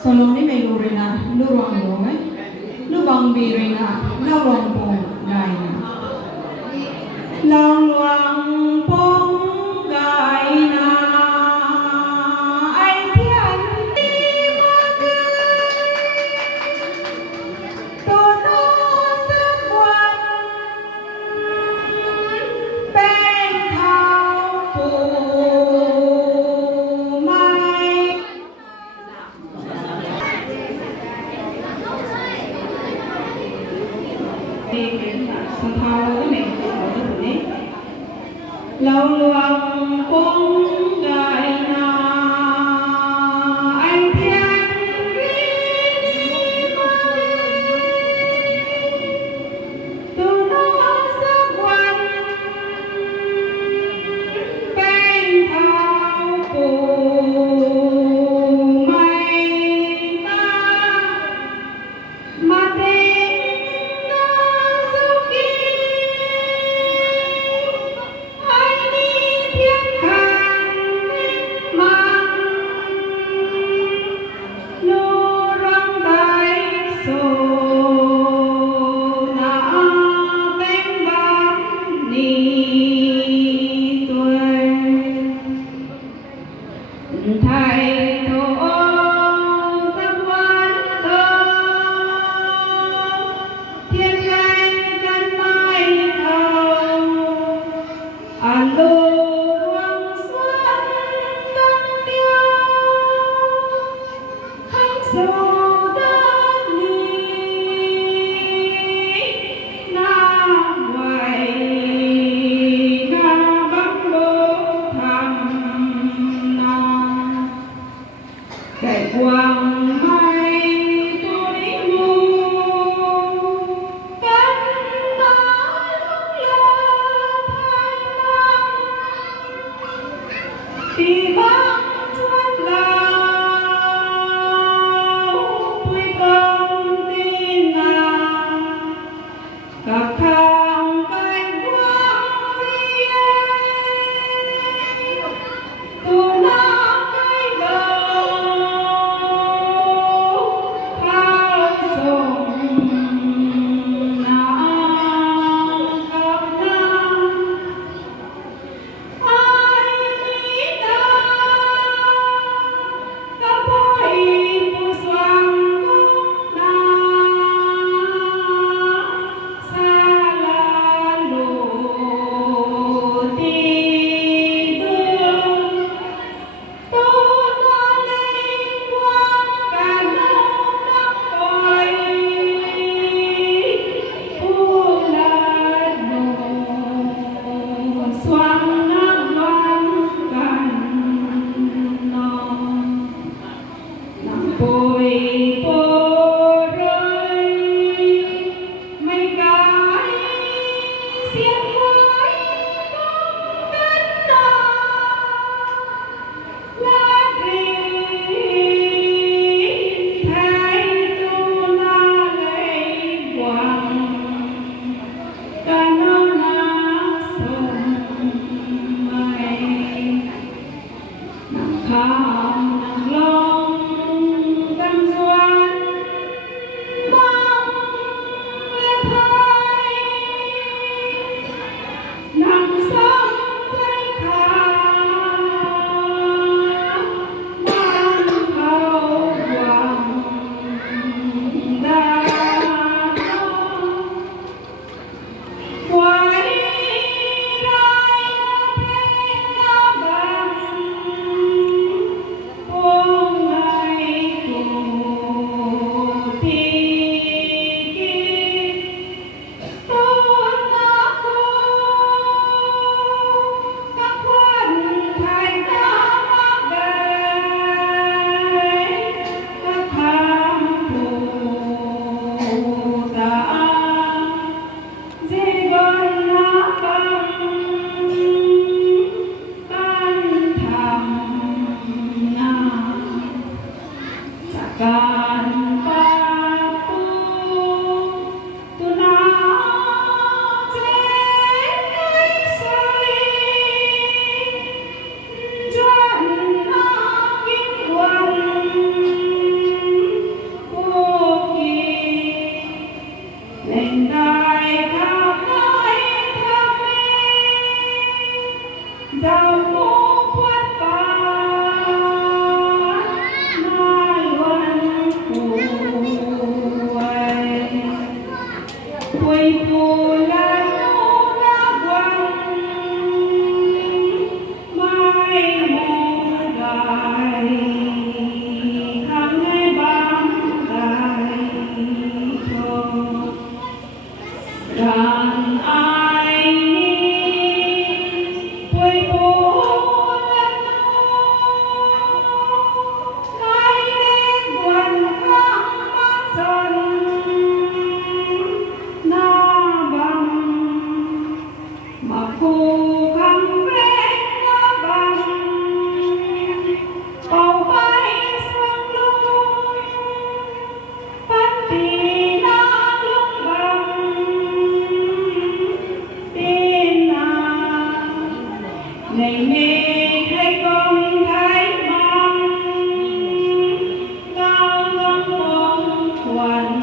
Solong ni may lurina, lurong lungay, lubang birina, lawang pong gaya. Lawang pong gaya, ay tiyan di magay, tono sa buwan, beng thao po may. Sân thao với mình ở cái buổi này lâu luồng bóng gài na anh thiên đi từ nó sắc quanh bên thao phù mây ta mà thầy thổ sắc quan thơ thiên canh cân mai thầu alo ruộng xuân căng tiêu khắc sâu đất ly na ngoài na bắc đô thầm đại quang mây tối mù cánh lá lúc lơ thanh vang thì bác chuốt lao tuy không tin nào gặp thang cánh quang riêng từ nó cái đầu thao sông nào gặp nhau ai nghĩ ta gặp bội mùa xoàng khúc na xa là lộ ti tương tôi đã lấy quang cả nâu nắng còi phu là đồ xoang nắng vang gần non nắng bồi bồi rơi mây cái xiên mái bóng cánh đò lá rì thay tu la lấy quàng ca nô na sông mây nắng kham nắng long đâm doan bóng lên thay dạo phố quát bà na luân quầy phù là nô na quăng mai mô gài khang ngay bám gài cho đàn ai quầy phù là nô lai lên quần khang mắt dần mà phù khăn vết na bằng bầu bay xuống lung phát tì na lúc bằng tên là này mê thay công thái mang cao lăng quang quần